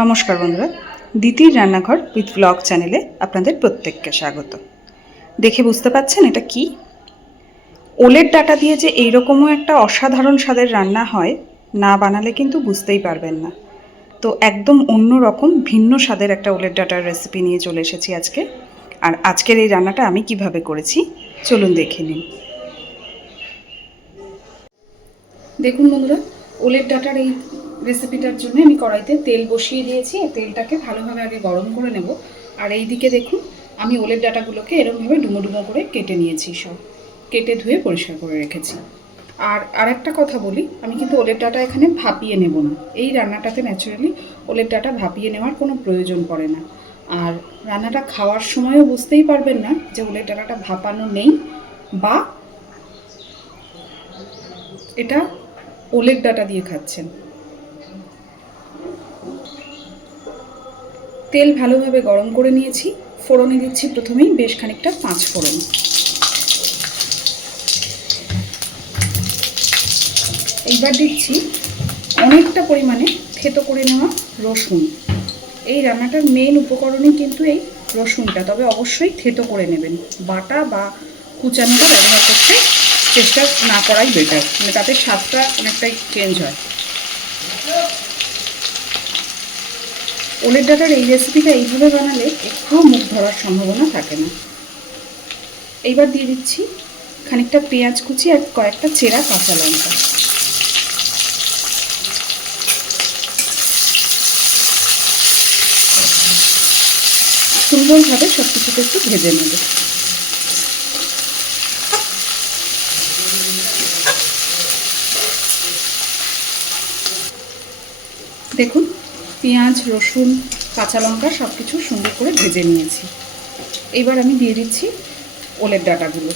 নমস্কার বন্ধুরা, দ্বিতীয় রান্নাঘর উইথ ব্লগ চ্যানেলে আপনাদের প্রত্যেককে স্বাগত। দেখে বুঝতে পাচ্ছেন এটা কি? ওলের ডাটা দিয়ে যে এইরকমও একটা অসাধারণ স্বাদের রান্না হয়, না বানালে কিন্তু বুঝতেই পারবেন না। তো একদম অন্য রকম, ভিন্ন স্বাদের একটা ওলের ডাটার রেসিপি নিয়ে চলে এসেছি আজকে। আর আজকের এই রান্নাটা আমি কীভাবে করেছি, চলুন দেখে নিন। দেখুন বন্ধুরা, ওলের ডাটার এই রেসিপিটার জন্য আমি কড়াইতে তেল বসিয়ে দিয়েছি। তেলটাকে ভালোভাবে আগে গরম করে নেব। আর এই দিকে দেখুন, আমি ওলের ডাটাগুলোকে এরকমভাবে ডুমো ডুমো করে কেটে নিয়েছি সব। কেটে ধুয়ে পরিষ্কার করে রেখেছি। আর আর একটা কথা বলি, আমি কিন্তু ওলের ডাটা এখানে ভাপিয়ে নেব না। এই রান্নাটাতে ন্যাচারালি ওলের ডাটা ভাপিয়ে নেওয়ার কোনো প্রয়োজন পড়ে না। আর রান্নাটা খাওয়ার সময়ও বুঝতেই পারবেন না যে ওলের ডাটাটা ভাপানো নেই বা এটা ওলের ডাটা দিয়ে খাচ্ছেন। তেল ভালোভাবে গরম করে নিয়েছি। ফোড়নে দিচ্ছি প্রথমেই বেশ খানিকটা পাঁচ ফোড়ন। এইবার দিচ্ছি অনেকটা পরিমাণে থেতো করে নেওয়া রসুন। এই রান্নাটার মেন উপকরণই কিন্তু এই রসুনটা, তবে অবশ্যই থেতো করে নেবেন। বাটা বা কুচানোটা ব্যবহার করতে চেষ্টা না করাই বেটার মানে তাতে স্বাদটা অনেকটাই চেঞ্জ হয়। ওলের ডাটার এই রেসিপিটা এইভাবে বানালে একটুও মুখ ধরার সম্ভাবনা থাকে না। এইবার দিয়ে দিচ্ছি খানিকটা পেঁয়াজ কুচি আর কয়েকটা চেরা কাঁচা লঙ্কা। সুন্দরভাবে সব কিছুকে একটু ভেজে নেব। দেখুন পেঁয়াজ, রসুন, কাঁচা লঙ্কা সব কিছু সুন্দর করে ভেজে নিয়েছি। এবার আমি দিয়ে দিচ্ছি ওলের ডাটাগুলো।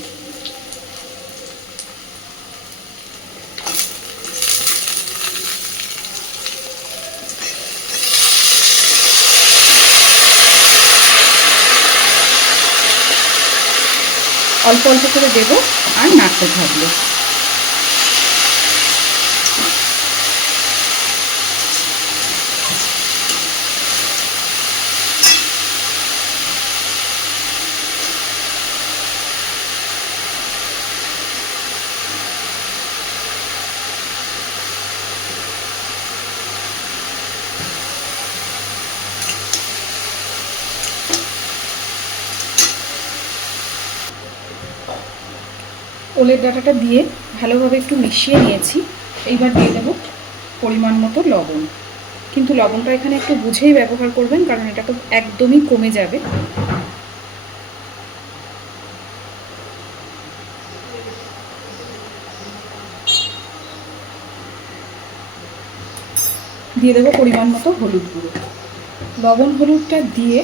অল্প অল্প করে দেবো আর নাড়তে থাকব। ওলের ডাটাটা দিয়ে ভালোভাবে একটু মিশিয়ে নিয়েছি। এইবার দিয়ে দেবো পরিমাণ মতো লবণ। কিন্তু লবণটা এখানে একটু বুঝেই ব্যবহার করবেন, কারণ এটা তো একদমই কমে যাবে। দিয়ে দেবো পরিমাণ মতো হলুদ গুঁড়ো। লবণ হলুদটা দিয়ে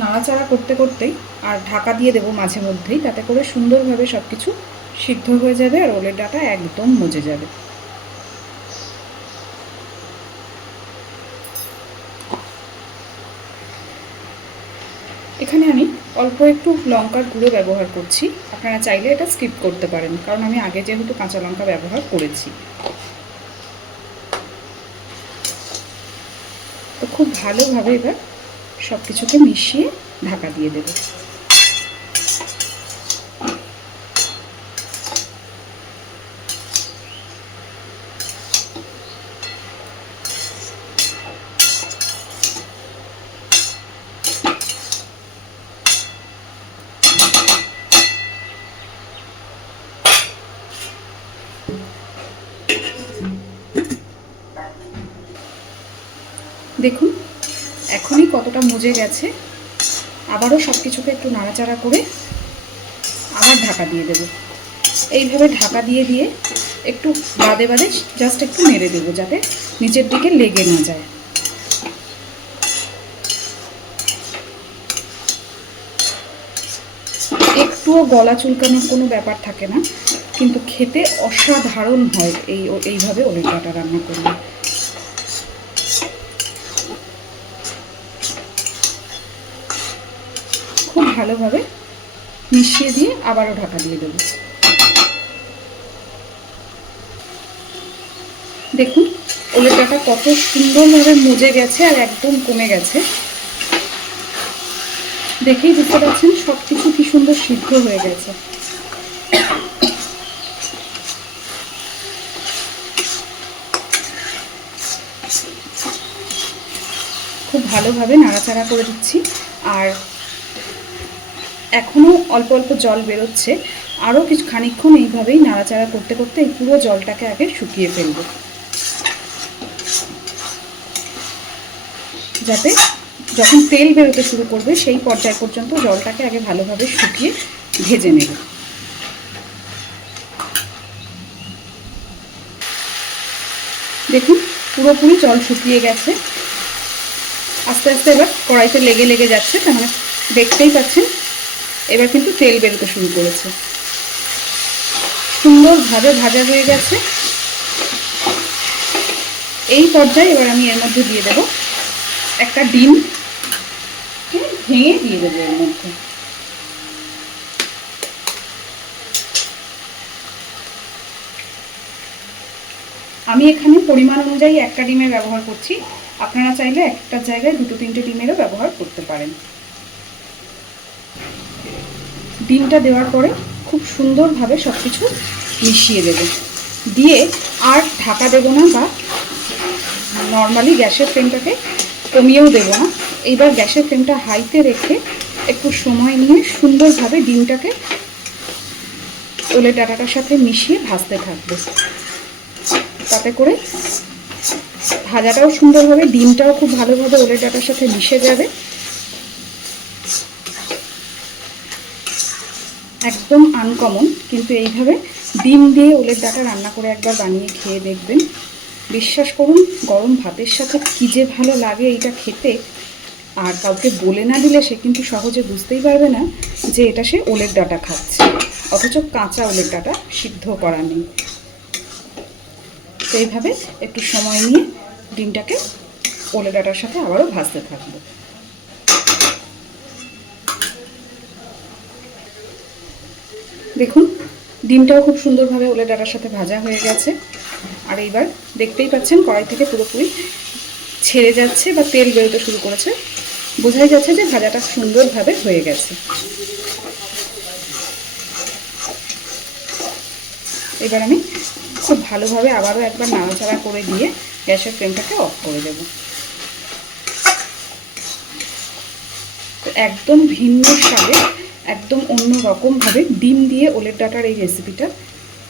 নাড়াচাড়া করতে করতেই আর ঢাকা দিয়ে দেবো মাঝে মধ্যেই, তাতে করে সুন্দরভাবে সব কিছু সিদ্ধ হয়ে যাবে আর ওলের ডাটা একদম মজে যাবে। এখানে আমি অল্প একটু লঙ্কার গুঁড়ো ব্যবহার করছি। আপনারা চাইলে এটা স্কিপ করতে পারেন, কারণ আমি আগে যেহেতু কাঁচা লঙ্কা ব্যবহার করেছি। তো খুব ভালোভাবে এবার সব কিছুকে মিশিয়ে ঢাকা দিয়ে দেবো। দেখুন, এখনই কতটা মজে গেছে। আবারও সব কিছুকে একটু নাড়াচাড়া করে আবার ঢাকা দিয়ে দেবো। এইভাবে ঢাকা দিয়ে দিয়ে একটু বাদে বাদে জাস্ট একটু নেড়ে দেবো যাতে নিচের দিকে লেগে না যায়। একটুও গলা চুলকানোর কোনো ব্যাপার থাকে না, কিন্তু খেতে অসাধারণ হয় এই এইভাবে ওলের ডাটা রান্না করলে খুব ভালোভাবে মিশিয়ে দিয়ে আবারও ঢাকা দিয়ে দেবো। দেখুন ওলের ডাটা কত সুন্দরভাবে মজে গেছে আর একদম কমে গেছে। দেখেই বুঝতে পারছেন সব কিছু কি সুন্দর সিদ্ধ হয়ে গেছে। খুব ভালোভাবে নাড়াচাড়া করে দিচ্ছি। আর এখনও অল্প অল্প জল বেরোচ্ছে। আরও কিছু খানিকক্ষণ এইভাবেই নাড়াচাড়া করতে করতে এই পুরো জলটাকে আগে শুকিয়ে ফেলব। যাতে যখন তেল বেরোতে শুরু করবে, সেই পর্যায় পর্যন্ত জলটাকে আগে ভালোভাবে শুকিয়ে ভেজে নেব। দেখুন, পুরোপুরি জল শুকিয়ে গেছে। আস্তে আস্তে এবার কড়াইতে লেগে লেগে যাচ্ছে, তার মানে দেখতেই পাচ্ছেন এবার কিন্তু তেল বেরোতে শুরু করেছে। সুন্দরভাবে ভাজা হয়ে গেছে। এই পর্যায়ে এবার আমি এর মধ্যে দিয়ে দেব একটা ডিম। ভেঙে দিয়ে দেবো এর মধ্যে। আমি এখানে পরিমাণ অনুযায়ী একটা ডিমের ব্যবহার করছি। আপনারা চাইলে একটা জায়গায় দুটো তিনটে ডিমেরও ব্যবহার করতে পারেন। ডিমটা দেওয়ার পরে খুব সুন্দরভাবে সব কিছু মিশিয়ে দেবে। দিয়ে আর ঢাকা দেবো না বা নর্মালি গ্যাসের ফ্লেমটাকে কমিয়েও দেবো না। এইবার গ্যাসের ফ্লেমটা হাইতে রেখে একটু সময় নিয়ে সুন্দরভাবে ডিমটাকে ওলে ডাটাটার সাথে মিশিয়ে ভাজতে থাকবে। তাতে করে ভাজাটাও সুন্দরভাবে, ডিমটাও খুব ভালোভাবে ওলে ডাটার সাথে মিশে যাবে। একদম আনকমন কিন্তু এইভাবে ডিম দিয়ে ওলের ডাটা রান্না করে একবার বানিয়ে খেয়ে দেখবেন। বিশ্বাস করুন, গরম ভাতের সাথে কী যে ভালো লাগে এইটা খেতে। আর কাউকে বলে না দিলে সে কিন্তু সহজে বুঝতেই পারবে না যে এটা সে ওলের ডাটা খাচ্ছে। অথচ কাঁচা ওলের ডাটা সিদ্ধ করা নেই। তো এইভাবে একটু সময় নিয়ে ডিমটাকে ওলে ডাটার সাথে আবারও ভাজতে থাকব। দেখুন, ডিমটাও খুব সুন্দরভাবে ওলে ডাটার সাথে ভাজা হয়ে গেছে। আর এইবার দেখতেই পাচ্ছেন, কড়াই থেকে পুরোপুরি ছেড়ে যাচ্ছে বা তেল বেরোতে শুরু করেছে। বোঝাই যাচ্ছে যে ভাজাটা সুন্দরভাবে হয়ে গেছে। এবার আমি খুব ভালোভাবে আবারও একবার নাড়াচাড়া করে দিয়ে গ্যাসের ফ্লেমটাকে অফ করে দেব। একদম ভিন্ন স্বাদে রকমভাবে ডিম দিয়ে ওলের ডাটার এই রেসিপিটা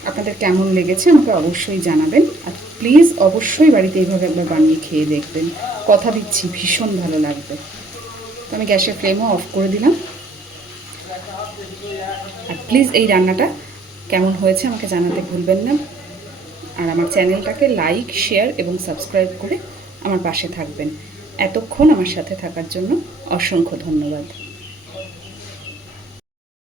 আপনাদের কেমন লেগেছে আমাকে অবশ্যই জানাবেন। আর প্লিজ অবশ্যই বাড়িতে এইভাবে একবার বানিয়ে খেয়ে দেখবেন। কথা দিচ্ছি, ভীষণ ভালো লাগবে। তো আমি গ্যাসের ফ্লেমও অফ করে দিলাম। আর প্লিজ এই রান্নাটা কেমন হয়েছে আমাকে জানাতে ভুলবেন না। আর আমার চ্যানেলটাকে লাইক শেয়ার এবং সাবস্ক্রাইব করে আমার পাশে থাকবেন। এতক্ষণ আমার সাথে থাকার জন্য অসংখ্য ধন্যবাদ।